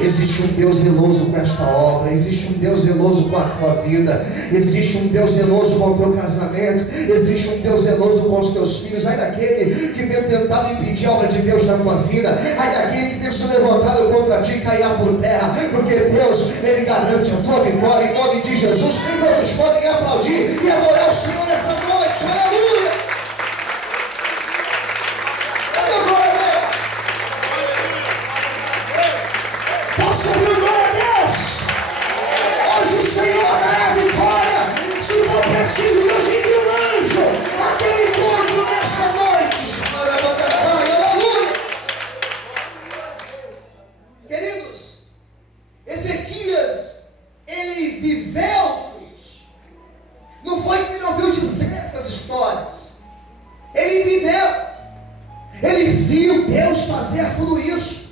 Existe um Deus zeloso com esta obra. Existe um Deus zeloso com a tua vida. Existe um Deus zeloso com o teu casamento. Existe um Deus zeloso com os teus filhos. Ai daquele que tem tentado impedir a obra de Deus na tua vida. Ai daquele que tem se levantado contra ti e cairá por terra. Porque Deus, Ele garante a tua vitória em nome de Jesus. Todos podem aplaudir e adorar o Senhor nessa noite. Aleluia! Posso ouvir glória a Deus? Hoje o Senhor dará a vitória. Se for preciso, Deus envia um anjo aquele encontro nessa noite. Aleluia! Queridos, Ezequias, ele viveu isso. Não foi que ele ouviu dizer essas histórias. Ele viveu. Ele viu Deus fazer tudo isso.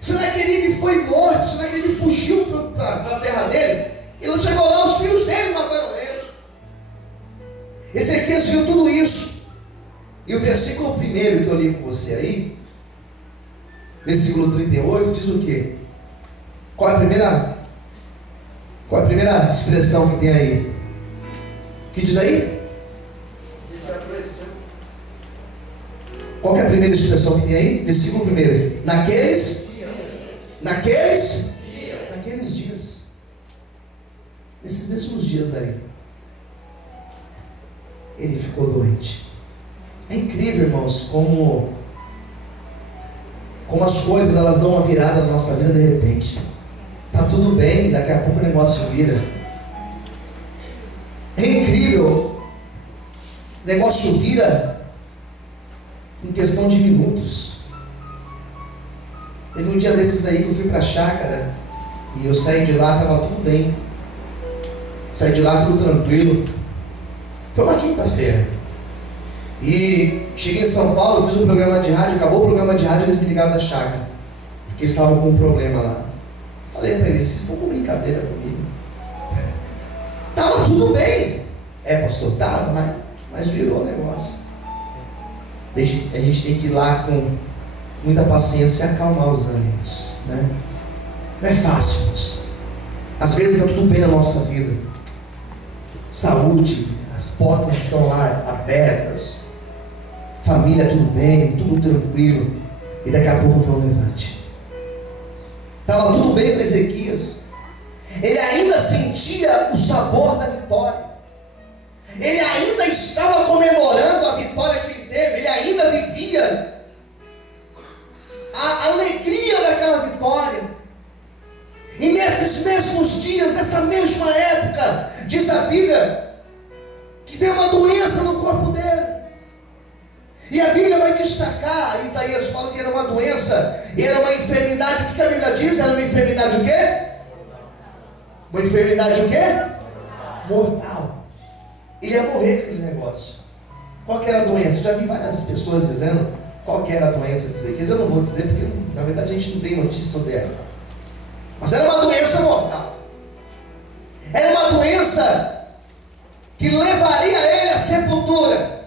Será que ele foi morto? Será que ele fugiu para a terra dele? Ele chegou lá, os filhos dele mataram ele. Ezequias viu tudo isso. E o versículo 1 que eu li com você aí, versículo 38, diz o quê? Qual é a primeira expressão que tem aí? Que diz aí? Qual é a primeira expressão que tem aí? Versículo 1. Naqueles dias, nesses mesmos dias aí, ele ficou doente. É incrível, irmãos, como as coisas elas dão uma virada na nossa vida de repente. Tá tudo bem, daqui a pouco o negócio vira. É incrível, o negócio vira em questão de minutos. Teve um dia desses aí que eu fui para a chácara e eu saí de lá, estava tudo bem. Saí de lá tudo tranquilo. Foi uma quinta-feira. E cheguei em São Paulo, fiz um programa de rádio, acabou o programa de rádio, eles me ligaram da chácara, porque estavam com um problema lá. Falei para eles, vocês estão com brincadeira comigo? Estava tudo bem. Pastor, estava, mas virou o negócio. A gente tem que ir lá com muita paciência e acalmar os ânimos, né? Não é fácil, irmãos. Às vezes está tudo bem na nossa vida, saúde, as portas estão lá abertas, família tudo bem, tudo tranquilo, e daqui a pouco vem um levante. Estava tudo bem com Ezequias, ele ainda sentia o sabor da vitória, ele ainda estava comemorando a vitória que ele teve, ele ainda vivia a alegria daquela vitória. E nesses mesmos dias, nessa mesma época, diz a Bíblia que veio uma doença no corpo dele. E a Bíblia vai destacar, Isaías fala que era uma doença, era uma enfermidade. O que a Bíblia diz? Era uma enfermidade o quê? Uma enfermidade o quê? Mortal. Ele ia morrer com aquele negócio. Qual que era a doença? Eu já vi várias pessoas dizendo qual que era a doença de Ezequias. Eu não vou dizer porque na verdade a gente não tem notícia sobre ela. Mas era uma doença mortal. Era uma doença que levaria ele à sepultura.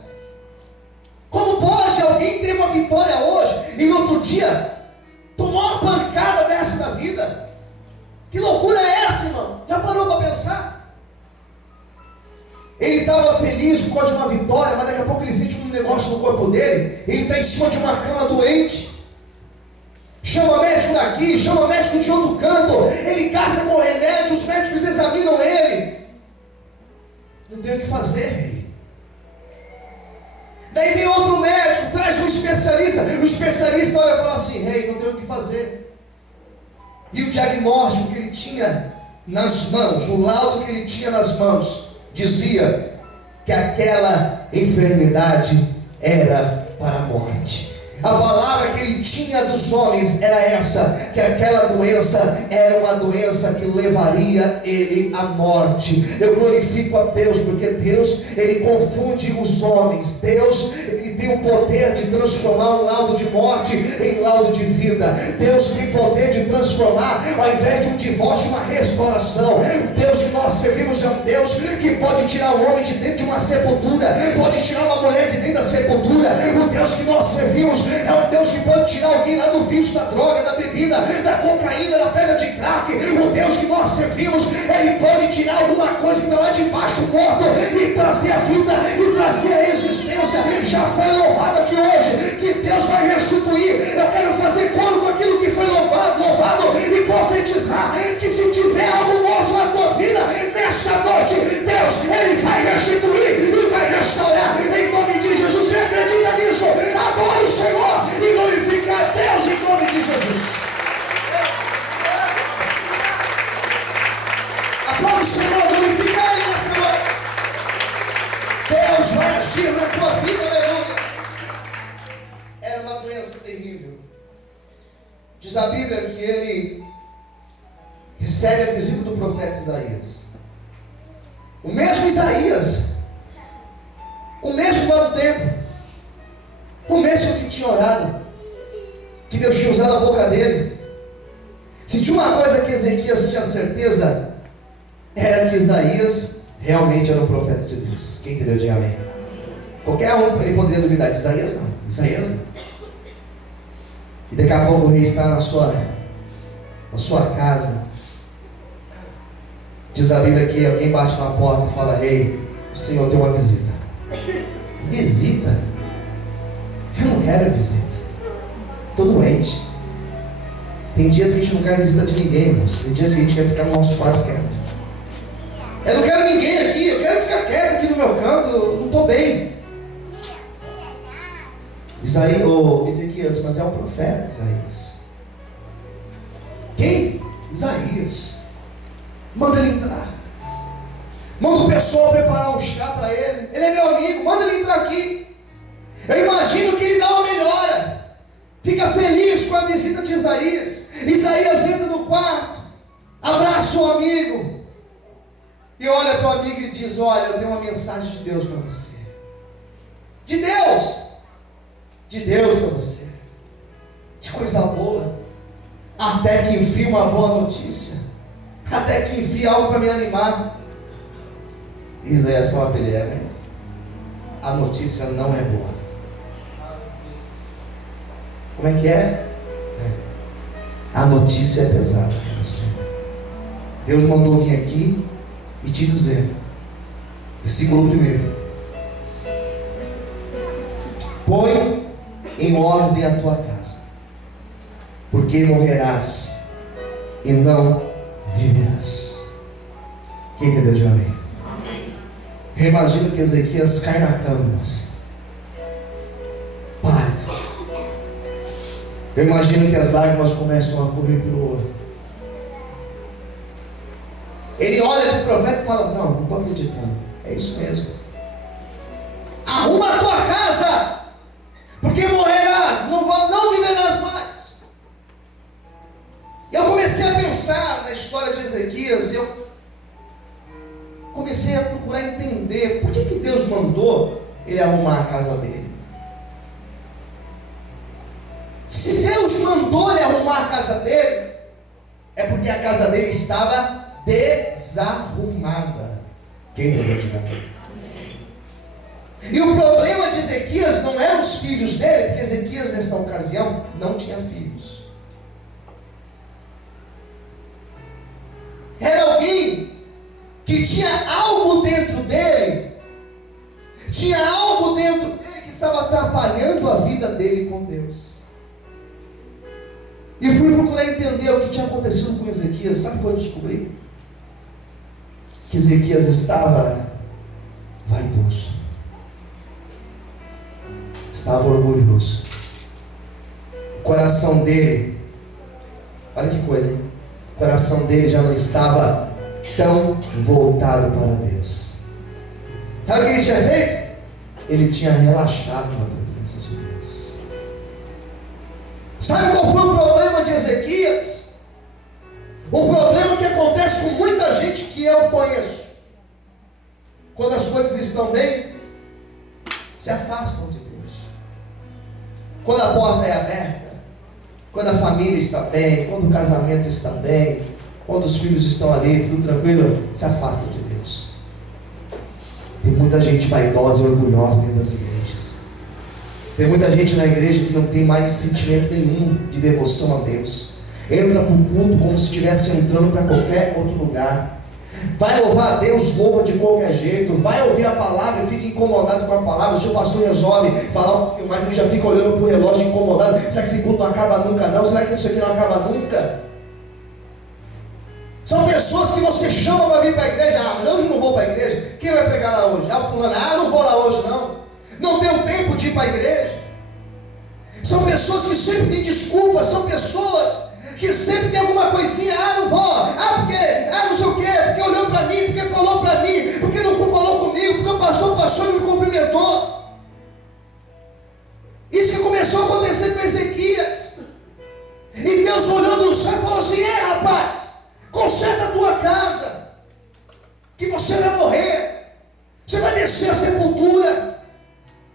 Como pode alguém ter uma vitória hoje e no outro dia tomar uma pancada dessa da vida? Que loucura é essa, irmão? Já parou para pensar? Ele estava feliz por causa de uma vitória, mas daqui a pouco ele sente um negócio no corpo dele. Ele está em cima de uma cama doente. Chama médico daqui, chama médico de outro canto. Ele gasta com remédio, os médicos examinam ele. Não tem o que fazer, rei. Daí vem outro médico, traz um especialista. O especialista olha e fala assim: rei, não tem o que fazer. E o diagnóstico que ele tinha nas mãos, o laudo que ele tinha nas mãos, dizia que aquela enfermidade era para a morte. A palavra que ele tinha dos homens era essa, que aquela doença era uma doença que levaria ele à morte. Eu glorifico a Deus, porque Deus, Ele confunde os homens. Deus, Ele tem o poder de transformar um laudo de morte em laudo de vida. Deus tem poder de transformar, ao invés de um divórcio, uma restauração. O Deus que nós servimos é um Deus que pode tirar um homem de dentro de uma sepultura, pode tirar uma mulher de dentro da sepultura. O Deus que nós servimos é um Deus que pode tirar alguém lá do vício, da droga, da bebida, da cocaína, macho morto e trazer a vida e trazer a existência. Já foi louvado aqui hoje, que Deus vai restituir. Eu quero fazer coro com aquilo que foi louvado e profetizar que se tiver algo morto na tua vida, nesta noite, Deus, Ele vai restituir e vai restaurar em nome de Jesus. Quem acredita nisso, adora o Senhor e glorifica a Deus em nome de Jesus. Aplaude o Senhor, glorifica Ele nessa noite. Deus vai agir na tua vida, aleluia. Era uma doença terrível. Diz a Bíblia que ele recebe a visita do profeta Isaías. O mesmo Isaías, o mesmo lá do tempo, o mesmo que tinha orado, que Deus tinha usado a boca dele. Se tinha uma coisa que Ezequias tinha certeza, era que Isaías realmente era um profeta de Deus. Quem entendeu, diga amém. Qualquer um ele poderia duvidar de Isaías, não. Isaías não. E daqui a pouco o rei está na sua casa. Diz a Bíblia que alguém bate na porta e fala: rei, o Senhor tem uma visita. Visita? Eu não quero visita. Estou doente. Tem dias que a gente não quer visita de ninguém, irmãos. Tem dias que a gente quer ficar no nosso quarto quieto. Eu não quero ninguém aqui, eu quero ficar quieto aqui no meu canto, eu não estou bem. Ezequias, mas é um profeta, Isaías. Quem? Isaías. Manda ele entrar. Manda o pessoal preparar um chá para ele. Ele é meu amigo, manda ele entrar aqui. Eu imagino que ele dá uma melhora. Fica feliz com a visita de Isaías. Isaías entra no quarto, abraça o amigo e olha para o amigo e diz: olha, eu tenho uma mensagem de Deus para você. De Deus para você. Que coisa boa. Até que enfim uma boa notícia. Até que enfim algo para me animar. Isaías fala para ele: mas a notícia não é boa. Como é que é? A notícia é pesada para você. Deus mandou vir aqui e te dizer, versículo 1: põe em ordem a tua casa, porque morrerás e não viverás. Quem entendeu? Diga amém. Eu imagino que Ezequias cai na cama, irmãos, pálido. Eu imagino que as lágrimas começam a correr pelo olho. Ele olha para o profeta e fala: não estou acreditando. É isso mesmo. Arruma a tua casa, porque morrerás, não viverás mais. Eu comecei a pensar na história de Ezequias. Eu comecei a procurar entender por que Deus mandou ele arrumar a casa dele. Se Deus mandou ele arrumar a casa dele, é porque a casa dele estava desarrumada. Quem entendeu? Diga amém. E o problema de Ezequias não eram os filhos dele, porque Ezequias nessa ocasião não tinha filhos. Era alguém que tinha algo dentro dele, que estava atrapalhando a vida dele com Deus. E fui procurar entender o que tinha acontecido com Ezequias. Sabe quando eu descobri? Que Ezequias estava vaidoso, estava orgulhoso. O coração dele, olha que coisa, hein? O coração dele já não estava tão voltado para Deus. Sabe o que ele tinha feito? Ele tinha relaxado na presença de Deus. Sabe qual foi o problema de Ezequias? O problema que acontece com muita gente que eu conheço. Quando as coisas estão bem, se afastam de Deus. Quando a porta é aberta, quando a família está bem, quando o casamento está bem, quando os filhos estão ali, tudo tranquilo, se afasta de Deus. Tem muita gente vaidosa e orgulhosa dentro das igrejas. Tem muita gente na igreja que não tem mais sentimento nenhum de devoção a Deus. Entra para o culto como se estivesse entrando para qualquer outro lugar. Vai louvar a Deus, louva de qualquer jeito. Vai ouvir a palavra e fica incomodado com a palavra. Se o pastor resolve falar, mas ele já fica olhando para o relógio incomodado. Será que esse culto não acaba nunca não? Será que isso aqui não acaba nunca? São pessoas que você chama para vir para a igreja. Ah, mas hoje não vou para a igreja. Quem vai pregar lá hoje? Ah, fulano. Ah, não vou lá hoje não. Não tenho tempo de ir para a igreja. São pessoas que sempre têm desculpas. São pessoas que sempre tem alguma coisinha. Ah, não vou. Ah, porque, não sei o quê. Porque olhou para mim, porque falou para mim, porque não falou comigo, porque o pastor passou e me cumprimentou. Isso que começou a acontecer com Ezequias. E Deus olhou do céu e falou assim: rapaz, conserta a tua casa, que você vai morrer, você vai descer a sepultura.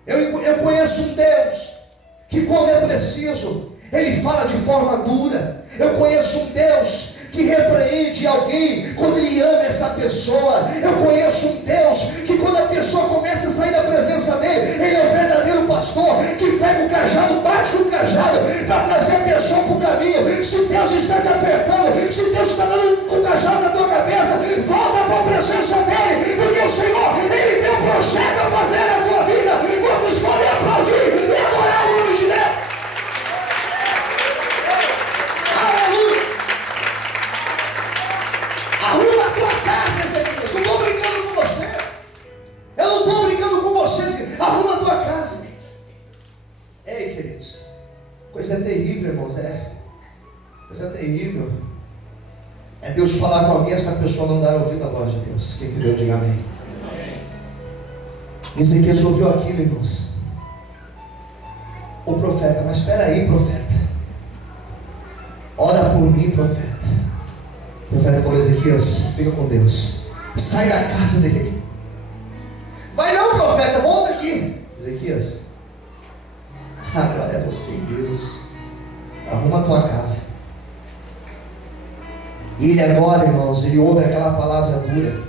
Eu conheço um Deus que, quando é preciso, Ele fala de forma dura. Eu conheço um Deus que repreende alguém quando Ele ama essa pessoa. Eu conheço um Deus que, quando a pessoa começa a sair da presença dEle, Ele é o verdadeiro pastor que pega o cajado, bate com o cajado para trazer a pessoa para o caminho. Se Deus está te apertando, se Deus está dando com o cajado na tua cabeça, volta para a presença dEle, porque o Senhor, Ele tem um projeto a fazer na tua vida. Vamos poder aplaudir e adorar o nome de Deus. Arruma a tua casa, Ezequias. Não estou brincando com você. Eu não estou brincando com vocês. Arruma a tua casa. Ei, queridos, coisa terrível, irmãos. Coisa terrível. É Deus falar com alguém, essa pessoa não dar ouvido à voz de Deus. Quem entendeu, diga amém. Ezequias ouviu aquilo, irmãos. O profeta: mas espera aí, profeta. Ora por mim, profeta. O profeta falou: Ezequias, fica com Deus. Sai da casa dele. Vai não, profeta, volta aqui. Ezequias, agora é você e Deus. Arruma a tua casa. E ele agora, irmãos, ele ouve aquela palavra dura.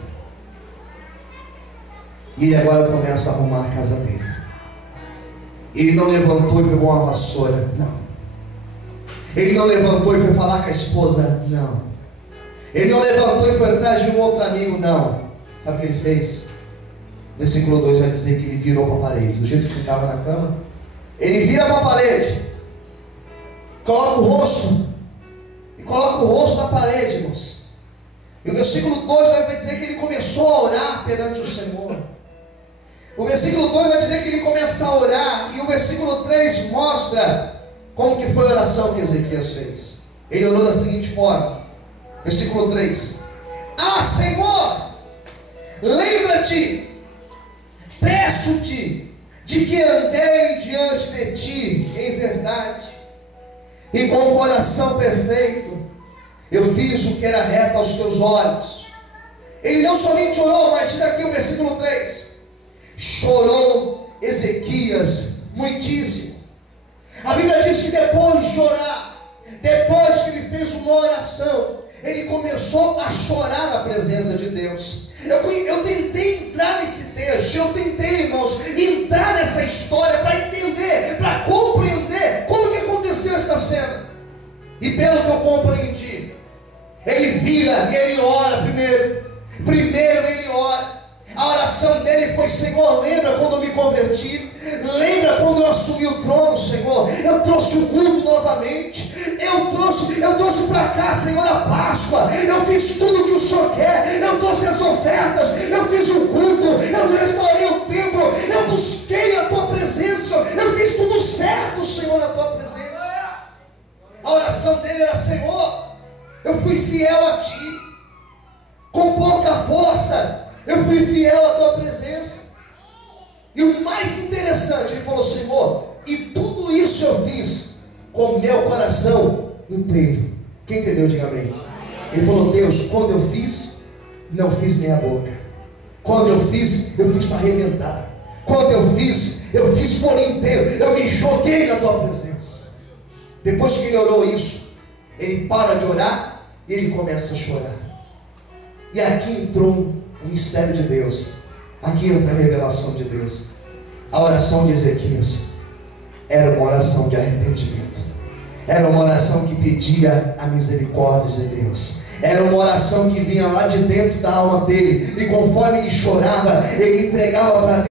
E ele agora começa a arrumar a casa dele. Ele não levantou e pegou uma vassoura. Não. Ele não levantou e foi falar com a esposa. Não. Ele não levantou e foi atrás de um outro amigo. Não. Sabe o que ele fez? Versículo 2 vai dizer que ele virou para a parede. Do jeito que ele estava na cama, ele vira para a parede, coloca o rosto, e coloca o rosto na parede, irmãos. E o versículo 2 vai dizer que ele começou a orar perante o Senhor. O versículo 2 vai dizer que ele começa a orar. E o versículo 3 mostra como que foi a oração que Ezequias fez. Ele orou da seguinte forma. Versículo 3: Ah, Senhor, lembra-te, peço-te, de que andei diante de ti em verdade, e com o coração perfeito eu fiz o que era reto aos teus olhos. Ele não somente orou, mas diz aqui o versículo 3: chorou Ezequias muitíssimo. A Bíblia diz que depois de orar, depois que ele fez uma oração, ele começou a chorar na presença de Deus. Eu tentei entrar nesse texto, eu tentei, irmãos, entrar nessa história para entender, para compreender como que aconteceu esta cena. E pelo que eu compreendi, ele vira e ele ora primeiro. Primeiro ele ora. A oração dele foi: Senhor, lembra quando eu me converti? Lembra quando eu assumi o trono, Senhor? Eu trouxe o culto novamente. Eu trouxe para cá, Senhor, a Páscoa. Eu fiz tudo o que o Senhor quer. Eu trouxe as ofertas. Eu fiz o culto. Eu restaurei o templo. Eu busquei a tua presença. Eu fiz tudo certo, Senhor, na tua presença. A oração dele era: Senhor, eu fui fiel a ti. Com pouca força, eu fui fiel à tua presença. E o mais interessante, ele falou: Senhor, e tudo isso eu fiz com o meu coração inteiro. Quem entendeu, diga amém. Ele falou: Deus, quando eu fiz, não fiz meia boca. Quando eu fiz para arrebentar. Quando eu fiz por inteiro. Eu me joguei na tua presença. Depois que ele orou isso, ele para de orar e ele começa a chorar. E aqui entrou o mistério de Deus. Aqui entra a revelação de Deus. A oração de Ezequias era uma oração de arrependimento. Era uma oração que pedia a misericórdia de Deus. Era uma oração que vinha lá de dentro da alma dele. E conforme ele chorava, ele entregava para Deus.